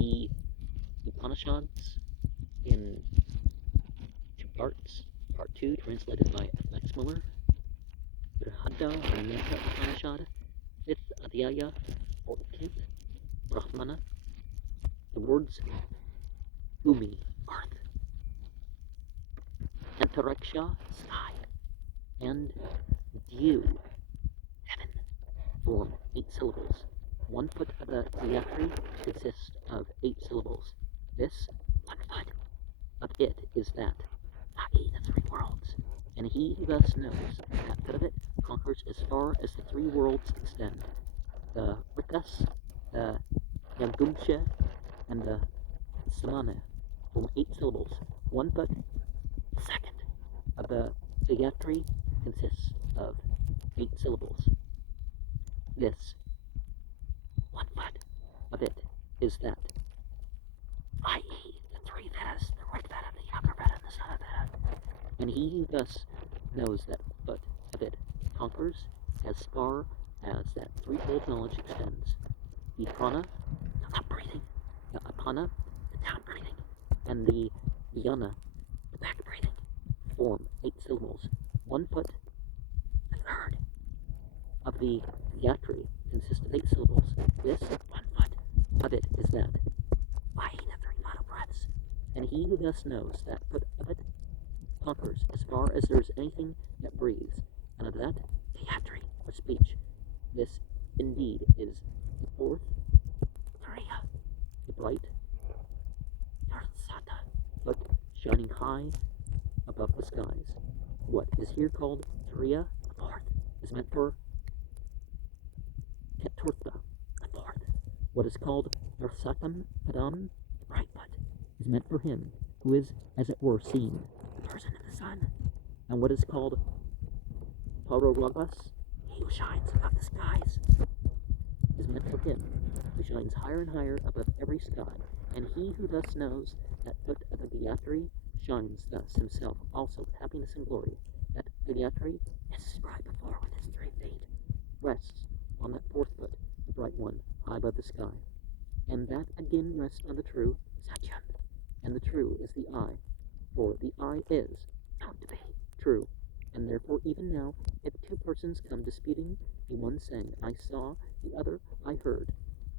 the Upanishads in two parts. Part 2, translated by F. Muller. Brihada Metta Upanishad, 5th Adhyaya, 14th Brahmana. The words Bhumi, earth, Antariksha, sky, and Dew, heaven, form 8 syllables. 1 foot of the Gayatri consists of 8 syllables. This 1 foot of it is that, i.e. the 3 worlds, and he who thus knows that foot of it conquers as far as the 3 worlds extend. The Rikas, the Yamgumsha, and the Samana form 8 syllables. 1 foot, second of the Gayatri consists of 8 syllables. This 1 foot of it is that, i.e. the 3 Vedas, the Rig Veda, the Yajur Veda, and the Sada Veda. And he who thus knows that foot of it conquers as far as that threefold knowledge extends. The prana, the up breathing, the apana, the down breathing, and the vyana, the back breathing, form 8 syllables. 1 foot, the third of the Gayatri consists of 8 syllables. This 1 foot of it is that, i.e. the 3 vital breaths. And he who thus knows that foot of it conquers as far as there is anything that breathes, and of that Gayatri, or speech. This indeed is the 4th Turiya, the bright Yarsata, foot shining high above the skies. What is here called Turiya, the 4th, is meant for Keturtha, the 4th. What is called Yarsatam Padam, the bright foot, is meant for him who is, as it were, seen, the person in the sun. And what is called Parorabhas, he who shines above the skies, is meant for him who shines higher and higher above every sky. And he who thus knows that foot of the Gayatri shines thus himself also with happiness and glory. That Gayatri, as described before with his 3 feet, rests on that 4th foot, the bright one, high above the sky. And that again rests on the true Satyam. And the true is the I, for the I is known to be true. And therefore even now, if 2 persons come disputing, the one saying, I saw, the other, I heard,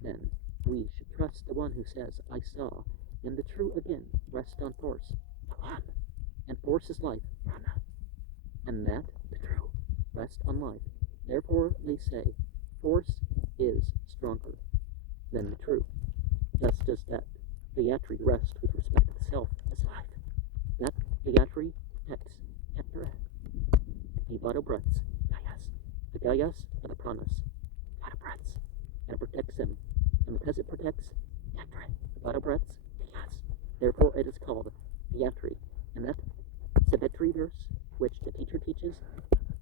then we should trust the one who says, I saw, and the true again rests on force, Bhavan, and force is life, Prana, and that, the true, rests on life. Therefore they say, force is stronger than the true. Thus does that Gayatri rest with respect to the self as life. That Gayatri protects Ketra, the vital breaths, Gayas. The Gayas are the pranas, vital breaths, and it protects them. And because it protects Ketra, the vital breaths, Gayas, therefore it is called Gayatri. And that Savitri verse, which the teacher teaches,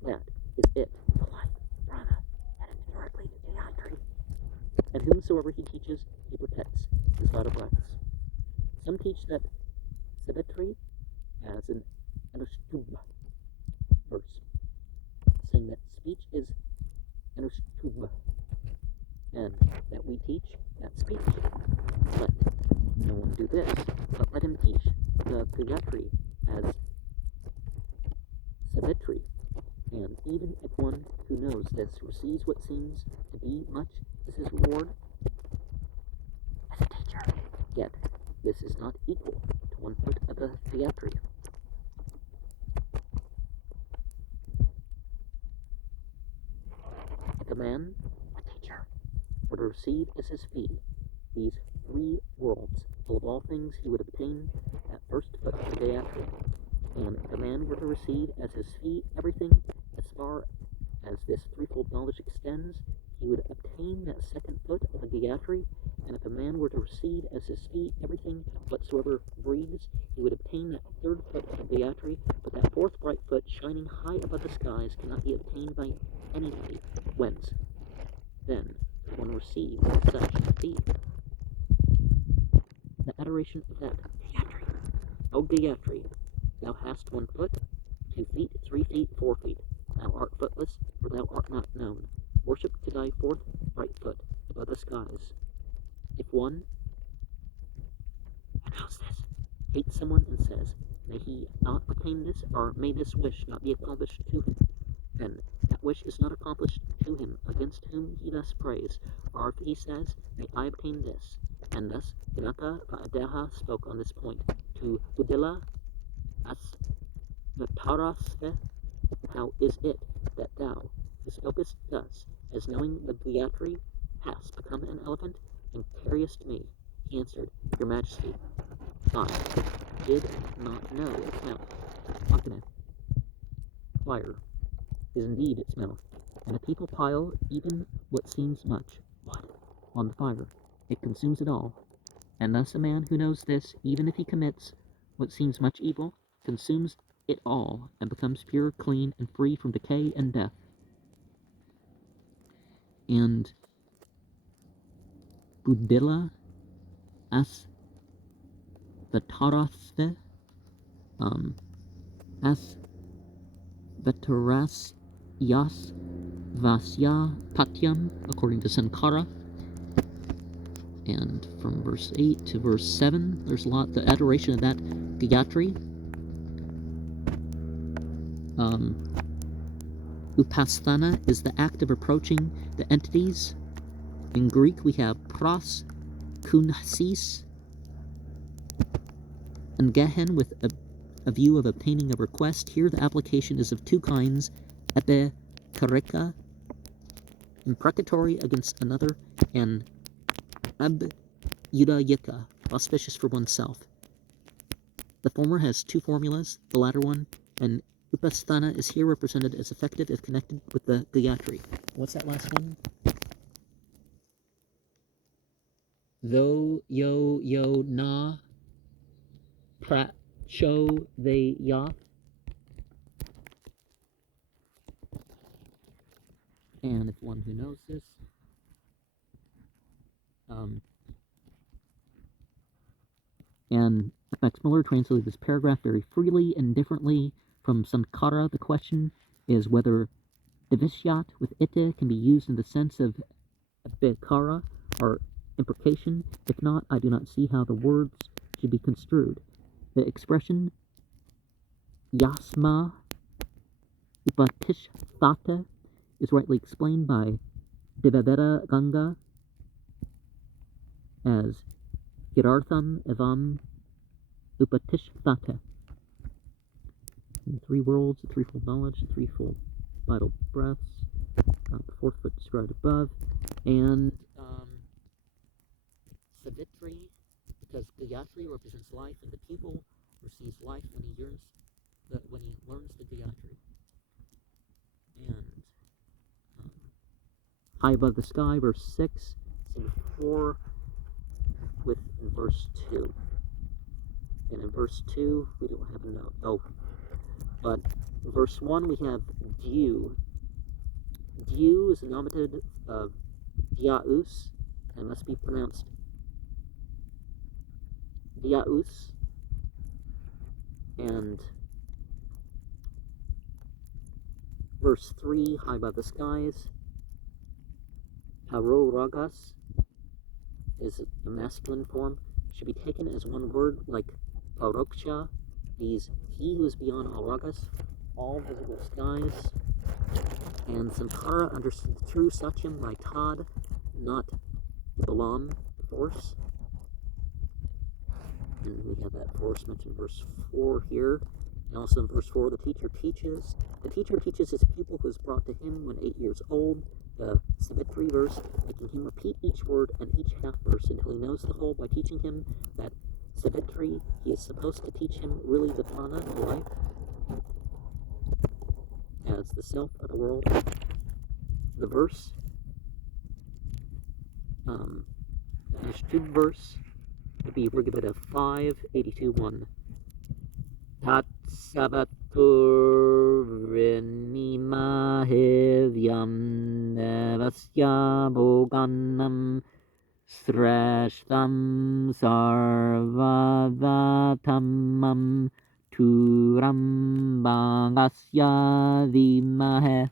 that is it, the life, prana, headed directly to Gayatri. And whomsoever he teaches, he protects his vital breaths. Some teach that Savitri as an Anushtuba verse, saying that speech is Anushtuba, and that we teach that speech. Let no one do this, but let him teach the Gayatri as Savitri. And even if one who knows this receives what seems to be much as his reward as a teacher, yet this is not equal to 1 foot of the Gayatri. If a man, a teacher, were to receive as his fee these 3 worlds, full of all things he would obtain at first foot of the Gayatri, and if a man were to receive as his fee everything as far as this threefold knowledge extends, he would obtain that 2nd foot of the Gayatri. And if a man were to receive as his fee everything whatsoever breathes, he would obtain that 3rd foot of the Gayatri. But that 4th bright foot shining high above the skies cannot be obtained by anybody. Whence, then, could one receive such a fee? The adoration of that Gayatri. O Gayatri, thou hast 1 foot, 2 feet, 3 feet, 4 feet. Thou art footless, for thou art not known. Worship to thy 4th bright foot above the skies. If one knows this, hates someone and says, may he not obtain this, or may this wish not be accomplished to him, and that wish is not accomplished to him against whom he thus prays, or if he says, may I obtain this, and thus Ganaka Va'adeha spoke on this point to Budila as Natarasve, how is it that thou, who spokest thus, as knowing the Gayatri, hast become an elephant, and carriest me? He answered, Your Majesty, I did not know its mouth. Agne, fire, is indeed its mouth, and the people pile even what seems much on the fire. It consumes it all, and thus a man who knows this, even if he commits what seems much evil, consumes it all, and becomes pure, clean, and free from decay and death. And Budila as Vatarasve, as Vataras Yas Vasya Patyam, according to Sankara. And from verse 8 to verse 7, there's a lot, the adoration of that Gayatri. Upasthana is the act of approaching the entities. In Greek, we have pros, kunsis, and gehen with a view of obtaining a request. Here, the application is of two kinds: epe kareka, imprecatory against another, and ab yudayika, auspicious for oneself. The former has two formulas, the latter one, and Upasthana is here represented as effective if connected with the Gayatri. What's that last one? Though, yo, na, prat, show, they, ya. And if one who knows this, and Max Muller translated this paragraph very freely and differently from Sankara. The question is whether Devishyat with ite can be used in the sense of bekara or imprecation. If not, I do not see how the words should be construed. The expression yasma upatishthata is rightly explained by Devaveda Ganga as Hirartham evam upatishthata. The three worlds, the threefold knowledge, the threefold vital breaths, the fourth foot described above, and Savitri, because Gayatri represents life, and the pupil receives life when he learns the Gayatri. And high above the sky, verse 6, same 4 with in verse 2. And in verse 2, we don't have a note. Oh, but in verse 1, we have dew. Dew is a nominative of diaus, and must be pronounced diaus. And verse 3, high above the skies, Paroragas is a masculine form, should be taken as one word, like Paroksha, means he who is beyond all ragas, all visible skies. And Sankara understood the true Satyam by Todd, not Balam, the force. And we have that force mentioned in verse 4 here. And also in verse 4, the teacher teaches. The teacher teaches his pupil who is brought to him when 8 years old, the Savitri verse, making him repeat each word and each half verse until he knows the whole by teaching him that Savitri, he is supposed to teach him really the prana of life as the self of the world. The verse, the Ashtu verse, would be Rigveda 5:82-1. Tat Sabatur Vinimahivyam Devasya Bhoganam Srashtam Sarvavatamam Turam Bhagasya Vimahe.